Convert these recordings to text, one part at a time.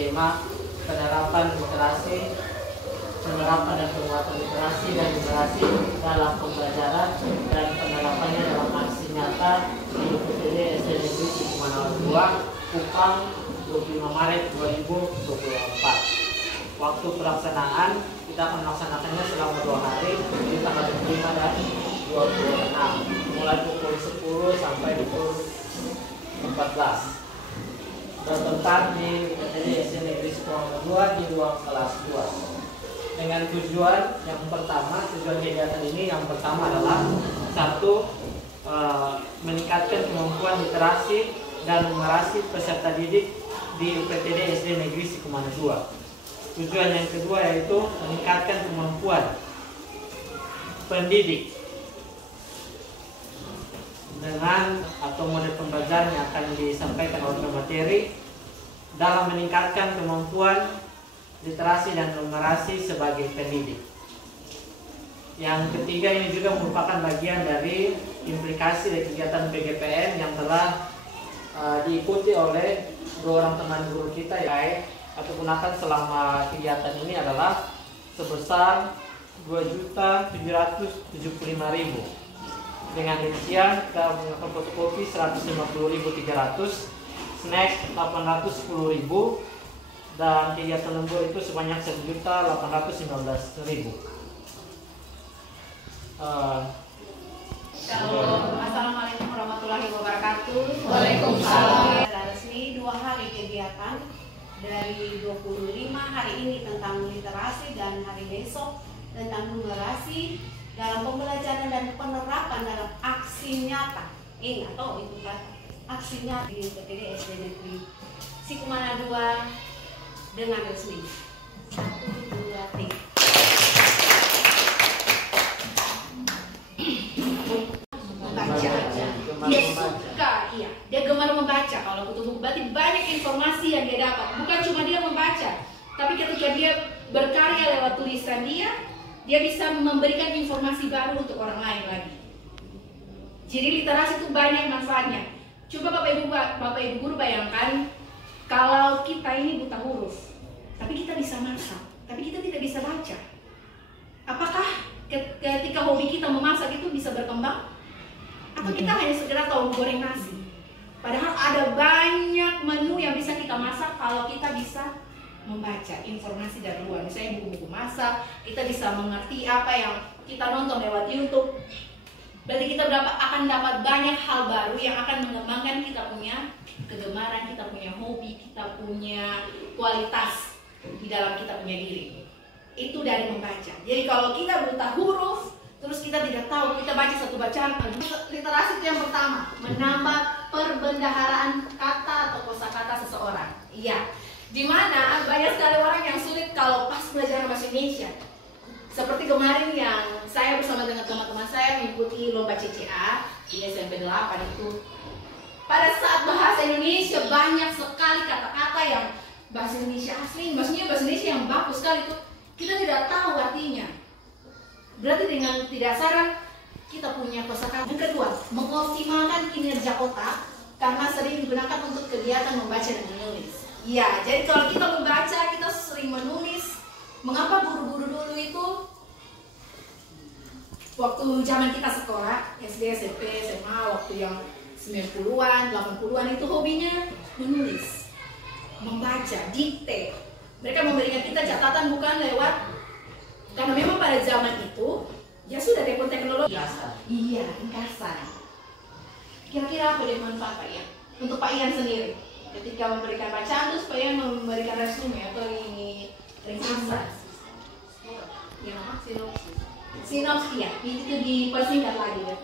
tema penerapan literasi, penerapan dan penguatan literasi dan numerasi dalam pembelajaran dan penerapannya dalam aksi nyata di UPTD SD Negeri Sikumanawa 2, Kupang, 25 Maret 2024. Waktu pelaksanaan kita akan melaksanakannya selama 2 hari, di tanggal 25 dan 26, mulai pukul 10 sampai pukul 14. Bertempat di UPTD SD Negeri Sikumanawa 2 di ruang kelas 2. Dengan tujuan yang pertama, tujuan kegiatan ini yang pertama adalah satu, meningkatkan kemampuan literasi dan numerasi peserta didik di UPTD SD Negeri Sikumanawa 2. Tujuan yang kedua yaitu meningkatkan kemampuan pendidik dengan atau model pembelajaran yang akan disampaikan oleh pemateri dalam meningkatkan kemampuan literasi dan numerasi sebagai pendidik. Yang ketiga ini juga merupakan bagian dari implikasi dari kegiatan PGPN yang telah diikuti oleh 2 orang teman guru kita yang atau gunakan selama kegiatan ini adalah sebesar 2.775.000. Dengan rincian kita menggunakan fotokopi 150.300, snack 810.000, dan kegiatan lembur itu sebanyak 1.819.000. Shalom. Assalamualaikum warahmatullahi wabarakatuh. Waalaikumsalam. Secara resmi 2 hari kegiatan dari 25 hari ini tentang literasi dan hari besok tentang numerasi dalam pembelajaran dan penerapan dalam aksi nyata. Atau itu kan aksi nyata di UPTD SD Negeri Sikumanawa 2 dengan resmi. 1, 2, 3. Membaca. Dia suka, dia gemar membaca. Kalau butuh buku berarti banyak informasi yang dia dapat. Bukan cuma dia membaca, tapi ketika dia berkarya lewat tulisan dia bisa memberikan informasi baru untuk orang lain lagi. Jadi literasi itu banyak manfaatnya. Coba Bapak Ibu guru bayangkan kalau kita ini buta huruf, tapi kita bisa masak, tapi kita tidak bisa baca. Apakah ketika hobi kita memasak itu bisa berkembang? Atau kita hanya sekedar tahu goreng nasi? Padahal ada banyak menu yang bisa kita masak kalau kita bisa membaca informasi dari luar. Misalnya buku-buku masak, kita bisa mengerti apa yang kita nonton lewat YouTube. Berarti kita akan dapat banyak hal baru yang akan mengembangkan kita punya kegemaran, kita punya hobi, kita punya kualitas di dalam kita punya diri. Itu dari membaca. Jadi kalau kita buta huruf, terus kita tidak tahu, kita baca satu bacaan. Literasi itu yang pertama, menambah perbendaharaan kata atau kosakata seseorang. Iya. Dimana banyak sekali orang yang sulit kalau pas belajar bahasa Indonesia. Seperti kemarin yang saya bersama dengan teman-teman saya mengikuti lomba CCA di SMP 8 itu. Pada saat bahasa Indonesia banyak sekali kata-kata yang bahasa Indonesia asli, maksudnya bahasa Indonesia yang bagus sekali itu kita tidak tahu artinya. Berarti dengan tidak sadar kita punya kosakata. Yang kedua, mengoptimalkan kinerja otak karena sering digunakan untuk kegiatan membaca dan menulis. Ya, jadi kalau kita membaca, kita sering menulis. Mengapa guru-guru dulu itu waktu zaman kita sekolah, SD, SMP, SMA, waktu yang 90-an, 80-an itu hobinya menulis, membaca, dikte. Mereka memberikan kita catatan bukan lewat, karena memang pada zaman itu ya sudah teknologi. Iya, ringkasan. Kira-kira apa dia manfaat Pak Ian? Untuk Pak Ian sendiri, ketika memberikan bacaan terus Pak Ian memberikan resume atau ini ringkasan. Sinopsis ya, itu dipersingkat lagi ya.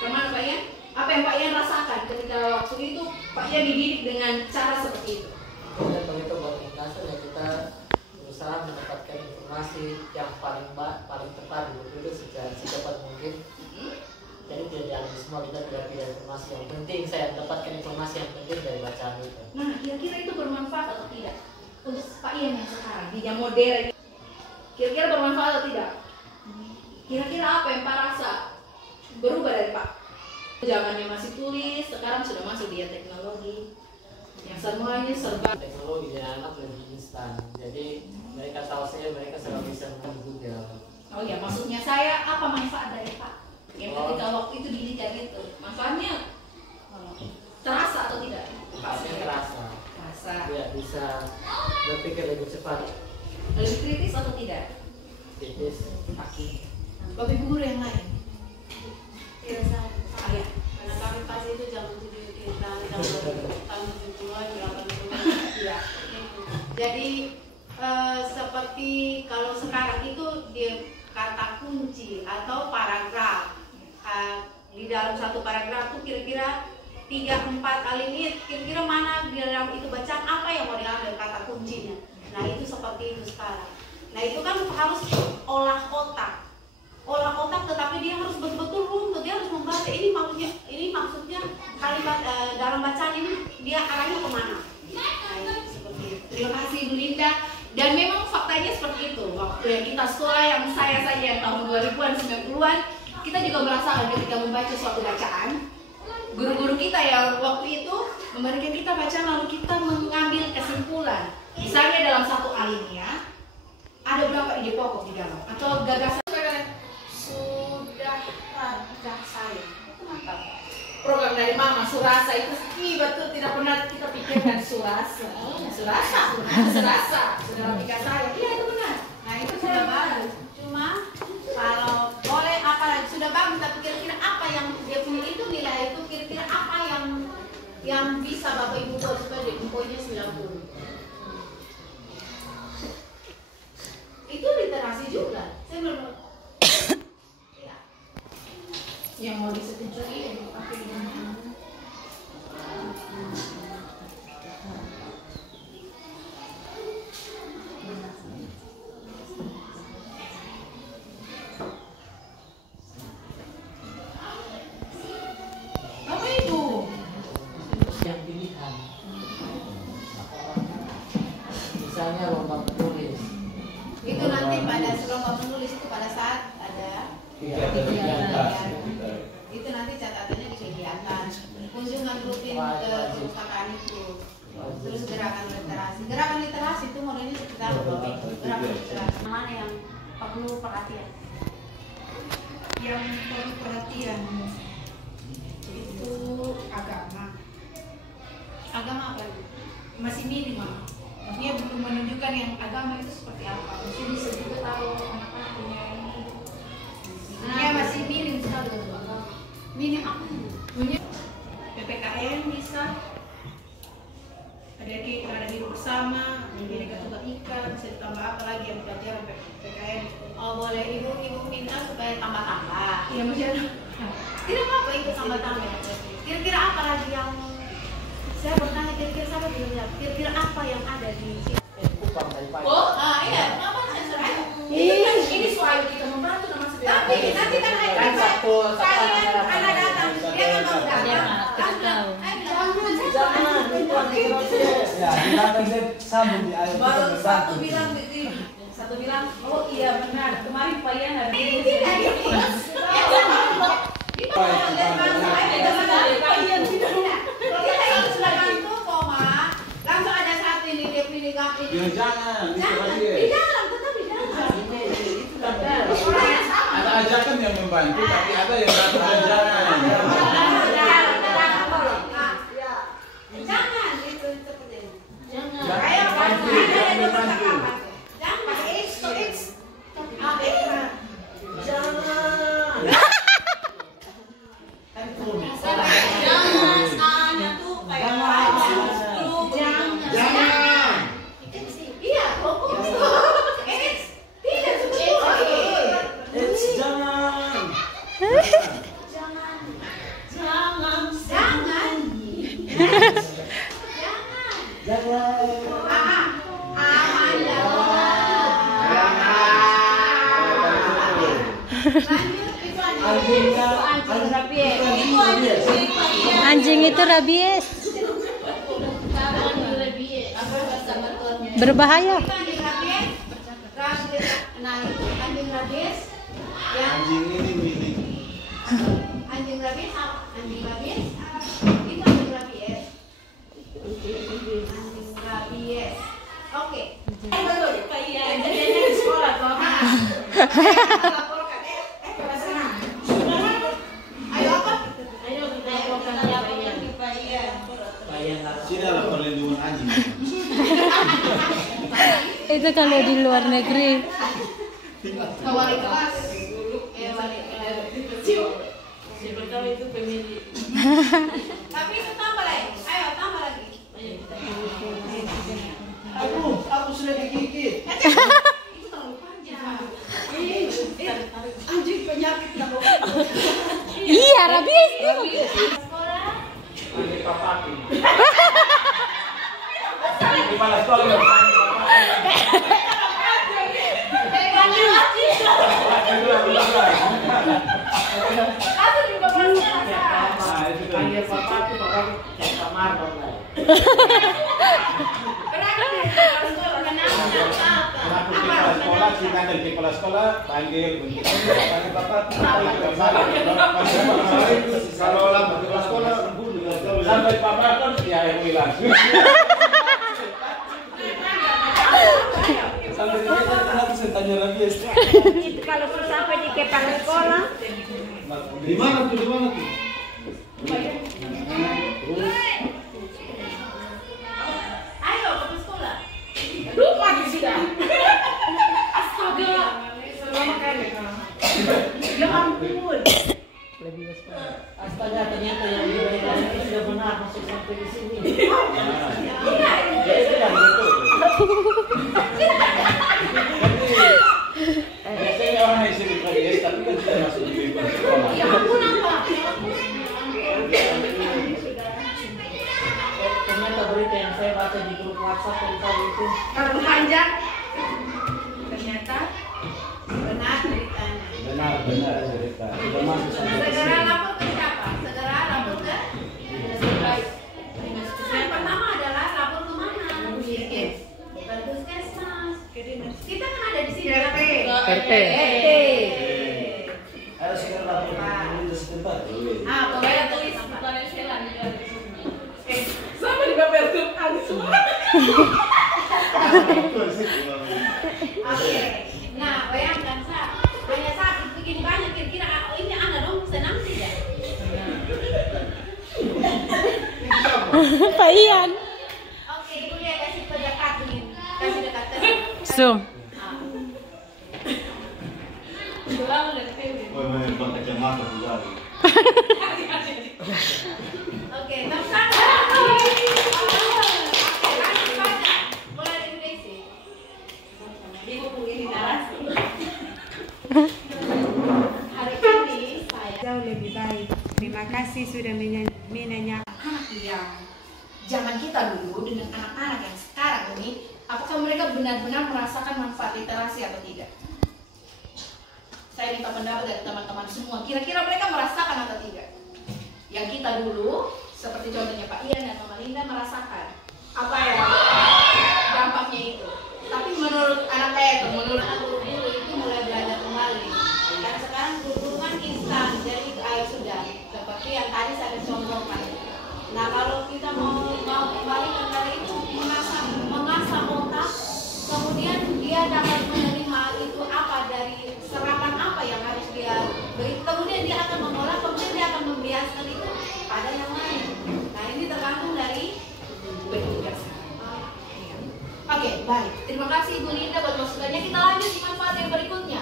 Kemana Pak Ian? Apa yang Pak Ian rasakan ketika waktu itu Pak Ian dididik dengan cara seperti itu? Dan begitu buat ringkasan ya, kita berusaha mendapatkan informasi yang paling tepat itu secepat mungkin. Jadi tidak diambil semua, kita tidak pilih informasi yang penting. Saya mendapatkan informasi yang penting dari bacaan itu. Nah, kira-kira itu bermanfaat atau tidak untuk Pak Ian yang sekarang di yang modern? Kira-kira bermanfaat atau tidak? Kira-kira apa yang Pak rasa berubah dari Pak? Zamannya masih tulis, sekarang sudah masuk dia teknologi. Yang semuanya serba teknologi dan anak lebih instan. Jadi mereka tahu saja, mereka sudah bisa menggoogle. Oh ya, maksudnya saya apa manfaat dari Pak? Yang ketika waktu itu dilihat itu, manfaatnya terasa atau tidak? Pasti terasa. Terasa. Ya, bisa berpikir lebih cepat. Lebih kritis atau tidak? Kritis. Oke. Bapak Ibu guru yang lain? Iya, Saya. karena kami pas itu jam 7 kita jam 70-an, 80-an. Iya. Jadi seperti kalau sekarang itu dia kata kunci atau paragraf. Di dalam satu paragraf itu kira-kira 3-4 kali ini kira-kira mana di dalam itu bacaan apa yang mau diambil kata kuncinya. Nah itu seperti itu sekarang. Nah itu kan harus olah otak tetapi dia harus betul-betul runtut, dia harus membaca ini maksudnya kalimat dalam bacaan ini dia arahnya kemana. Nah itu seperti itu. Terima kasih Ibu Linda. Dan memang faktanya seperti itu. Waktu yang kita sekolah, yang saya saja yang tahun 2000-an, 90-an, kita juga merasakan ketika membaca suatu bacaan. Guru-guru kita yang waktu itu memberikan kita bacaan lalu kita mengambil kesimpulan. Misalnya dalam satu alinea ada berapa ide pokok di dalam atau gagasan sudah ada saya. Itu mantap. Program dari Mama Surasa itu betul tidak pernah kita pikirkan Surasa sudah nikah saya. Iya itu benar. Nah itu sudah bagus. Cuma kalau boleh apalagi sudah bagus, tapi kira-kira apa yang dia punya itu nilai itu kira-kira apa yang bisa Bapak Ibu buat supaya dia poinnya 90. Itu literasi juga. Saya belum. Ya. Yang mau disetujui dan dipakai dengan Bapak Ibu. Yang pilihan. Misalnya lomba menulis. Itu nanti pada lomba menulis itu pada saat ada Kegiatan. itu nanti catatannya di kegiatan kunjungan rutin ke perpustakaan itu, terus gerakan literasi itu modelnya sekitar gerakan literasi mana yang perlu perhatian Itu agama apa itu? masih minimal. Maksudnya belum menunjukkan yang agama itu seperti apa. Mungkin bisa juga tahu anak-anak punya ini. Dia masih minim sekali untuk agama. Minim apa? Punya PPKN bisa. Ada hidup bersama, Bineka Tunggal Ika, bisa ditambah apa lagi yang pelajaran PPKN. Oh boleh ibu minta supaya tambah-tambah. Iya masih ada. Tidak apa itu tambah-tambah. Kira-kira apa lagi yang saya bertanya kira-kira siapa belum jawab. Kira-kira apa yang ada di sini? Kupang dari pagi. Oh, iya. Kenapa saya serah? Ini suara kita membantu nama saudara. Tapi nanti kan Kan satu anak datang, dia kan mau datang. Jangan, Ya, kita saya sambung di air. Baru satu bilang, oh iya benar, kemarin Pak Ian ada ini tidak ini. Kita itu sudah bantu kok, Mak. Langsung ada satu ini dia pilih kaki. Ya jangan, Jangan, di dalam, tetap di dalam. Orang yang sama. ada ajakan yang membantu, tapi ada yang satu jangan. Jangan itu seperti ini. Jangan. Ayo, Bantu, jangan membantu. jangan X to X. Jangan sana tuh kayak Jangan. Iya, fokus. X tidak seperti Jangan. Jangan. jangan Jangan. Jangan. Anjing itu rabies. Berbahaya. Anjing rabies. Anjing ini milik. Anjing rabies apa? Anjing rabies. Itu anjing rabies. Oke. Kejadiannya di sekolah toh. Laporkan. Ayo apa? Ayo kita laporkan di Bayan. Sini ada perlindungan anjing. Itu kalau di luar negeri. Ke wali kelas. Wali kecil. Siapa itu pemilik. Tapi itu tambah lagi. Ayo tambah lagi. Aku sudah digigit. Itu terlalu panjang. Anjing penyakit nggak Iya, rabies tuh. Sekolah. Nanti papakin. Di kepala sekolah nggak Aku juga masih rasa. panggil papakin kayak kamar dong. Kenapa di sekolah? Kenapa? Kenapa di kepala sekolah? Kita dari kepala sekolah panggil panggil bapak. Kalau orang di kepala sekolah sampai bapak kan ya yang hilang. Sampai kita bisa tanya rabies. Itu kalau sampai di kepala sekolah. Di mana tuh? Di mana tuh? Ayo ke sekolah. lupa di sudah. Astaga. Selama kali. Ya ampun. Astaga, ternyata yang diberikan itu sudah benar masuk sampai di sini. Ya sudah betul. Biasanya orang yang sering rabies tapi kan sudah masuk di kepala sekolah. Ya ampun apa? Ternyata berita yang saya baca di grup WhatsApp tadi itu Terlalu panjang. Ternyata benar beritanya. Benar cerita. Sudah masuk sampai ke Segera sini. lapor ke siapa? Segera lapor ke yang pertama adalah lapor ke mana? Ke puskesmas. Kita kan ada di sini. RT. Ayo segera lapor ke setempat. Ah, pokoknya tulis Sama di Bapertukan semua. Oke. Nah, bayangkan hanya sakit begini banyak kira-kira ini anak dong senang tidak? Pak Ian. Oke, ibu dia kasih pendekat begini. Kasih dekat. Zoom. Bang kacamata juga. Oke, tapi sana. Mulai dari Indonesia. Ibu ini narasi. Hari ini saya Jauh lebih baik. Terima kasih sudah menanya. Anak yang zaman kita dulu dengan anak-anak yang sekarang ini, apakah mereka benar-benar merasakan manfaat literasi atau tidak? Saya minta pendapat dari teman-teman semua. Kira-kira mereka merasakan atau tidak? Yang kita dulu, seperti contohnya Pak Ian dan Mama Linda merasakan apa ya dampaknya itu. Tapi menurut anak saya itu, menurut anak guru itu mulai belajar kembali. Dan sekarang guru kan instan, jadi sudah seperti yang tadi saya contohkan. Nah, kalau kita mau kembali ke itu mengasah otak, kemudian dia dapat menerima itu apa dari serapan apa yang harus dia beri, kemudian dia akan mengolah, kemudian dia akan membiasakan itu pada yang lain. Nah, ini tergantung dari Oke, baik. Terima kasih Ibu Linda buat masukannya. Kita lanjut di manfaat yang berikutnya.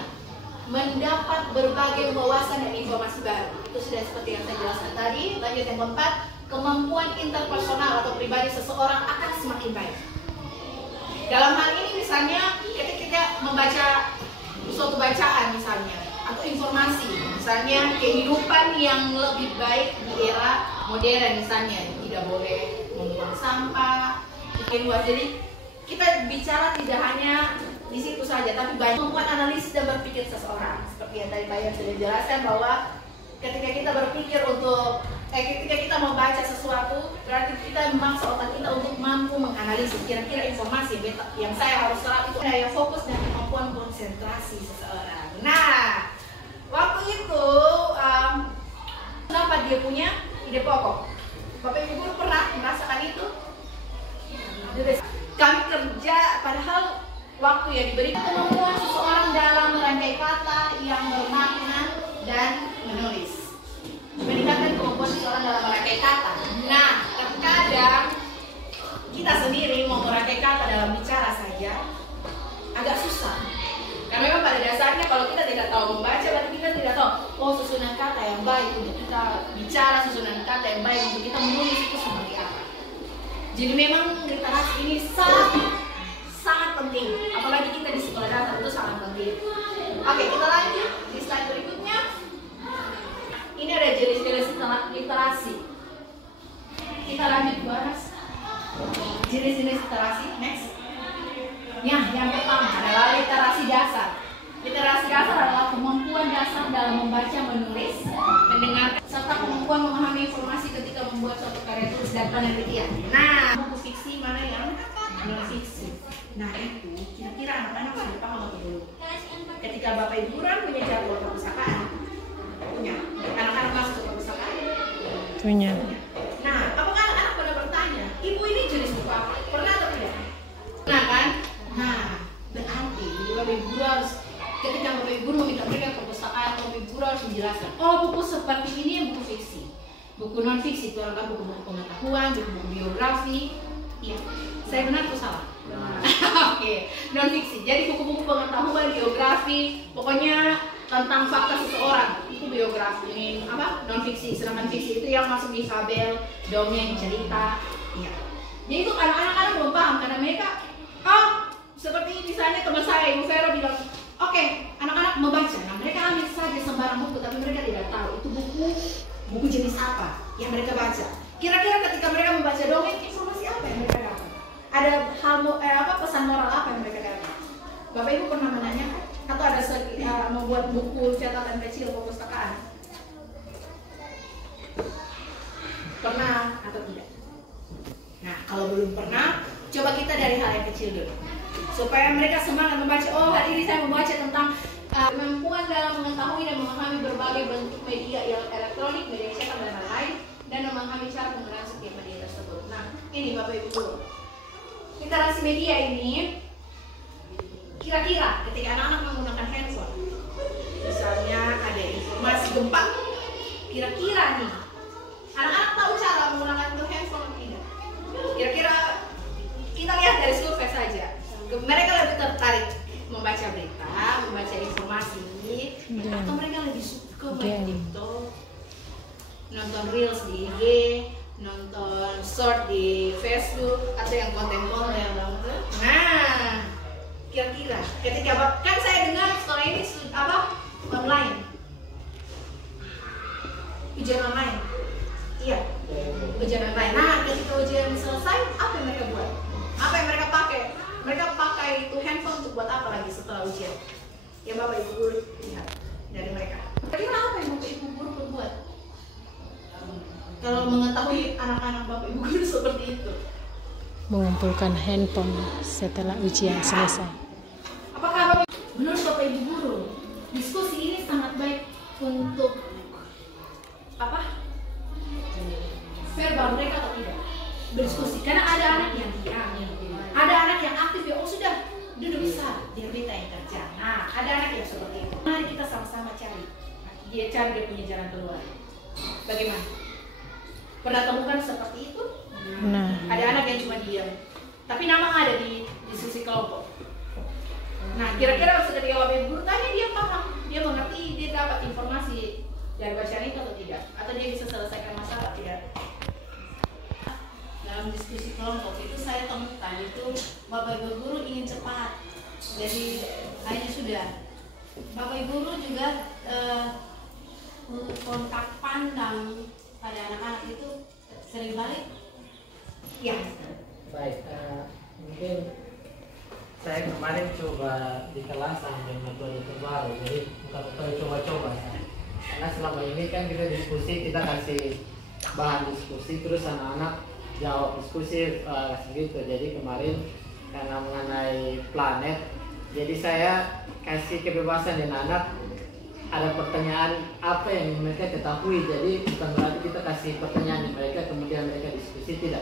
Mendapat berbagai wawasan dan informasi baru. Itu sudah seperti yang saya jelaskan tadi. Lanjut yang keempat, kemampuan interpersonal atau pribadi seseorang akan semakin baik. Dalam hal ini misalnya ketika kita membaca suatu bacaan misalnya atau informasi, misalnya kehidupan yang lebih baik di era modern misalnya, tidak boleh membuang sampah, jadi kita bicara tidak hanya di situ saja, tapi banyak kemampuan analisis dan berpikir seseorang. Seperti yang tadi Bayan sudah jelaskan bahwa ketika kita berpikir ketika kita membaca sesuatu, berarti kita memaksa otak kita untuk mampu menganalisis kira-kira informasi yang saya harus serap itu daya fokus dan kemampuan konsentrasi seseorang. Nah, waktu itu kenapa dia punya ide pokok? Bapak Ibu pernah merasakan itu? Kami kerja padahal waktu yang diberikan kemampuan seseorang dalam merangkai kata yang bermakna dan menulis. Meningkatkan kemampuan seseorang dalam merangkai kata. Nah, terkadang kita sendiri mau merangkai kata dalam bicara saja agak susah. Karena memang pada dasarnya kalau kita tidak tahu membaca, berarti kita tidak tahu susunan kata yang baik untuk kita bicara, susunan kata yang baik untuk kita menulis itu seperti apa. Jadi memang literasi ini sangat penting, apalagi kita di sekolah dasar itu sangat penting. Oke, kita lanjut di slide berikutnya. Ini ada jenis-jenis literasi. Kita lanjut bahas jenis-jenis literasi. Next. Ya, yang pertama adalah literasi dasar. Literasi dasar adalah kemampuan dasar dalam membaca, menulis, mendengar, serta kemampuan memahami informasi ketika membuat suatu karya tulis dan penelitian. Nah, buku fiksi mana yang non fiksi? Nah, itu kira-kira anak-anak sudah paham atau belum? Ketika Bapak Ibu punya jadwal perpustakaan, punya. Anak-anak masuk ke perpustakaan? Punya. Nah, apakah anak-anak pernah bertanya, Ibu ini jenis buku apa? Pernah atau tidak? Nah kan? Nah, berarti Bapak Ibu harus ketika Bapak Ibu meminta mereka ke perpustakaan, Bapak Ibu harus menjelaskan, buku seperti ini yang buku fiksi. Buku non fiksi itu adalah buku-buku pengetahuan, buku-buku biografi. Iya, saya benar atau salah? Oke, non fiksi. Jadi buku-buku pengetahuan, biografi, pokoknya tentang fakta seseorang itu biografi. Ini apa? Non fiksi. Sedangkan fiksi itu yang masuk di fabel, dongeng, cerita. Iya. Jadi itu anak-anak belum paham karena mereka seperti misalnya teman saya Ibu Vero bilang, oke, anak-anak membaca. Nah, mereka ambil saja sembarang buku, tapi mereka tidak tahu itu buku jenis apa yang mereka baca. Kira-kira ketika mereka membaca dongeng, informasi apa yang mereka dapat? Ada pesan moral apa yang mereka dapat? Bapak Ibu pernah menanyakan? Atau ada membuat buku catatan kecil perpustakaan? Pernah atau tidak? Nah, kalau belum pernah, coba kita dari hal yang kecil dulu, supaya mereka semangat membaca. Hari ini saya membaca tentang kemampuan dalam mengetahui dan memahami berbagai bentuk media elektronik, media cetak dan lain-lain, dan memahami cara penggunaan setiap media tersebut. Nah, ini Bapak Ibu dulu. Literasi media ini kira-kira ketika anak-anak menggunakan handphone, misalnya ada informasi gempa, kira-kira nih anak-anak tahu cara menggunakan handphone atau tidak? Kira-kira kita lihat dari survei saja, mereka lebih tertarik membaca berita, membaca informasi, atau mereka lebih suka main TikTok, nonton reels di IG, nonton short di Facebook, atau yang konten-konten. Nah, kira-kira ketika kan saya dengar sekolah ini online, ujian online. Iya, ujian online. Nah, ketika ujian selesai, apa yang mereka buat? Apa yang mereka pakai? Mereka pakai itu handphone untuk buat apa lagi setelah ujian? Ya Bapak Ibu guru lihat dari mereka. Kira-kira apa yang Bapak Ibu guru buat? Kalau mengetahui anak-anak Bapak Ibu guru seperti itu, Mengumpulkan handphone setelah ujian selesai. apakah menurut Bapak Ibu guru diskusi ini sangat baik untuk verbal mereka atau tidak berdiskusi? Karena ada anak yang diam, ada anak yang aktif ya, sudah duduk besar dia minta yang kerja. Nah, ada anak yang seperti itu. Mari kita sama-sama cari dia punya jalan keluar. Bagaimana? Pernah temukan seperti itu? Nah, Ada anak yang cuma diam, tapi nama ada di diskusi kelompok. Nah, kira-kira ketika Bapak Ibu guru tanya, dia paham, dia mengerti, dia dapat informasi dari bacaan itu atau tidak? Atau dia bisa selesaikan masalah tidak? Dalam diskusi kelompok itu saya temukan itu Bapak Ibu guru ingin cepat, jadi hanya sudah. Bapak Ibu guru juga kontak pandang pada anak-anak itu sering balik. Ya. Baik, mungkin saya kemarin coba di kelas sampai metode terbaru, jadi bukan metode coba-coba ya. Karena selama ini kan kita diskusi, kita kasih bahan diskusi, terus anak-anak jawab diskusi gitu. Jadi kemarin karena mengenai planet, jadi saya kasih kebebasan dan anak ada pertanyaan apa yang mereka ketahui. Jadi bukan berarti kita kasih pertanyaan mereka kemudian mereka diskusi, tidak.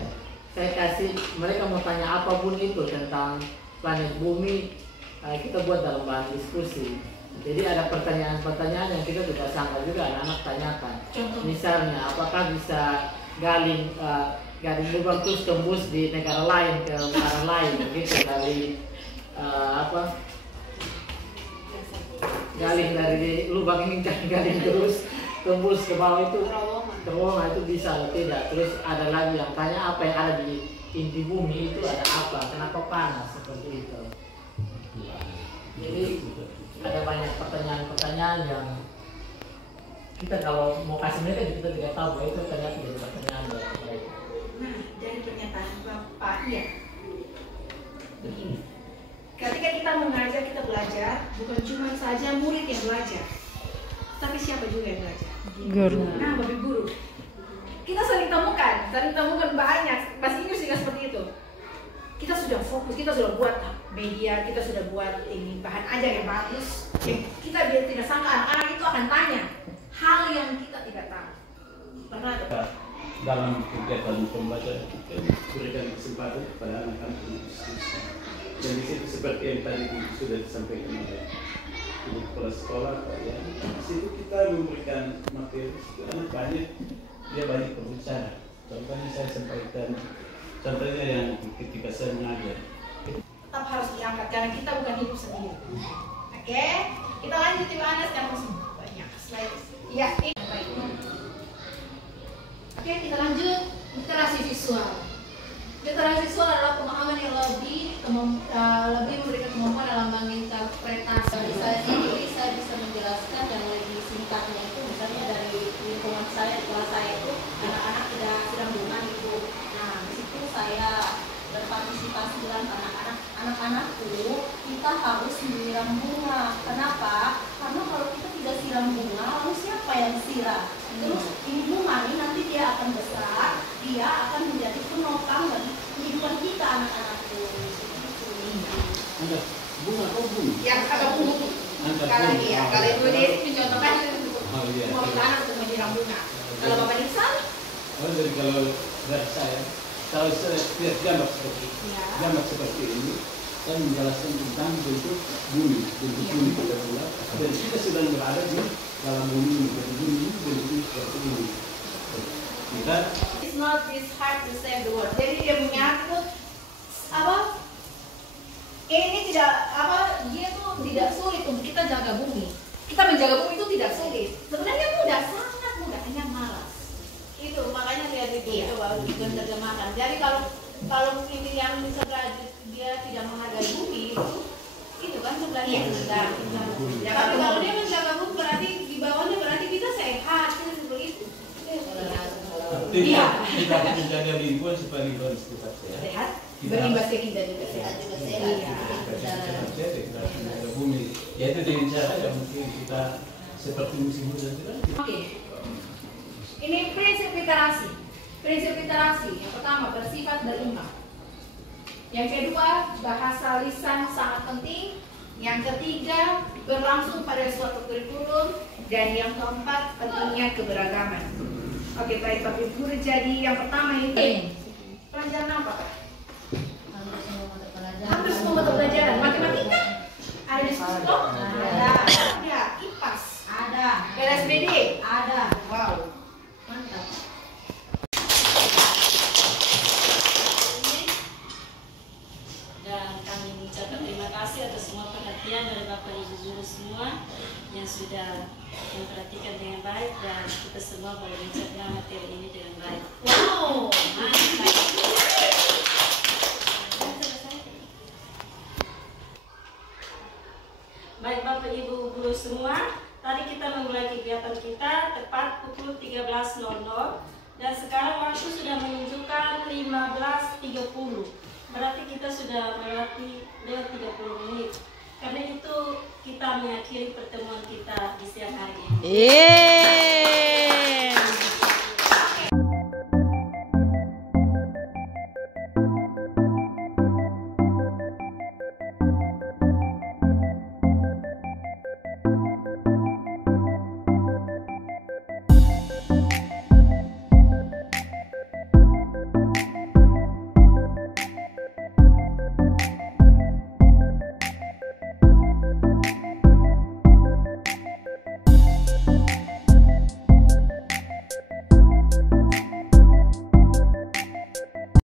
Saya kasih mereka mau tanya apapun itu tentang planet bumi kita buat dalam bahan diskusi. Jadi ada pertanyaan-pertanyaan yang kita tidak sangka juga anak-anak tanyakan. Misalnya, apakah bisa galing lubang terus tembus di negara lain ke negara lain, gitu dari galing dari lubang ini galing terus tembus ke bawah itu terowongan itu bisa atau tidak. Terus ada lagi yang tanya apa yang ada di inti bumi itu ada apa, kenapa panas seperti itu. Jadi ada banyak pertanyaan-pertanyaan yang kita kalau mau kasih mereka kita tidak tahu bahwa itu ternyata jadi pertanyaan dari mereka. Nah, dari pernyataan Bapak begini, ketika kita mengajar, kita belajar, bukan cuma saja murid yang belajar, tapi siapa juga yang belajar? Guru. Nah, Bapak Guru, kita sering temukan banyak, bahasa Inggris juga seperti itu. Kita sudah fokus, kita sudah buat media, kita sudah buat ini bahan ajar yang bagus. Yang kita tidak sangka anak-anak itu akan tanya hal yang kita tidak tahu. Pernah ada? Dalam kegiatan pembelajaran kita berikan kesempatan kepada anak-anak untuk diskusi. Dan di situ seperti yang tadi sudah disampaikan oleh kepala sekolah, ya, di situ kita memberikan materi. Anak banyak, dia banyak berbicara. Contohnya saya sampaikan, contohnya yang ketika saya mengajar. Tetap harus diangkat karena kita bukan hidup sendiri. Oke, kita lanjut Ibu Ana sekarang masih banyak slide. Ya, ini baik. Oke, kita lanjut literasi visual. Literasi visual adalah pemahaman yang lebih memberikan kemampuan dalam menginterpretasi. Saya bisa menjelaskan yang lebih singkatnya itu misalnya dari lingkungan saya di kelas saya itu anak-anak sedang bunga itu. Nah, di situ saya berpartisipasi dengan anak-anakku. Kita harus menyiram bunga. Kenapa? Karena kalau kita tidak siram bunga, lalu siapa yang siram? Terus ini bunga ini nanti dia akan besar, dia akan menjadi penopang bagi kehidupan kita anak-anakku. Bunga atau bunga? Yang kata bunga. Kalau Ibu Desi mencontohkan mau anak untuk menyiram bunga. Kalau Bapak Nisa? Jadi kalau dari saya, kalau saya lihat gambar seperti ini, saya menjelaskan tentang bentuk bumi kita buat, dan kita sedang berada di dalam bumi ini. Jadi bumi ini bentuknya seperti ini. Kita It's not this hard to save the world. Jadi dia menyangkut ini dia tuh tidak sulit untuk kita jaga bumi. Kita menjaga bumi itu tidak sulit. Sebenarnya mudah, sangat mudah, hanya malas. Itu makanya lihat itu coba diterjemahkan. Jadi kalau ini yang dia tidak menghargai bumi itu kan sebenarnya mudah. Tapi kalau dia menjaga bumi berarti di bawahnya berarti kita sehat begitu. kita menjaga lingkungan supaya lingkungan sekitar Sehat, berimbas ke kita juga sehat. Kita bumi, yaitu dengan cara yang mungkin kita seperti musim hujan itu. Oke. Ini prinsip literasi. Prinsip literasi yang pertama bersifat berimbang. Yang kedua, bahasa lisan sangat penting. Yang ketiga, berlangsung pada suatu kurikulum. Dan yang keempat, tentunya keberagaman. Oke, baik Bapak Ibu. Jadi yang pertama ini pelajaran apa? Hampir semua mata pelajaran. Matematika? Ada di situ? Ada. Ada. IPAS? Ada. LSBD? Ada. Wow. Mantap. Dan kami mengucapkan terima kasih atas semua perhatian dari Bapak Ibu guru semua yang sudah memperhatikan dengan baik, dan kita semua boleh mencerna materi ini dengan baik. Wow. Mantap. Baik Bapak Ibu guru semua, tadi kita memulai kegiatan kita tepat pukul 13.00 dan sekarang waktu sudah menunjukkan 15.30. Berarti kita sudah melewati 30 menit. Karena itu kita mengakhiri pertemuan kita di siang hari ini.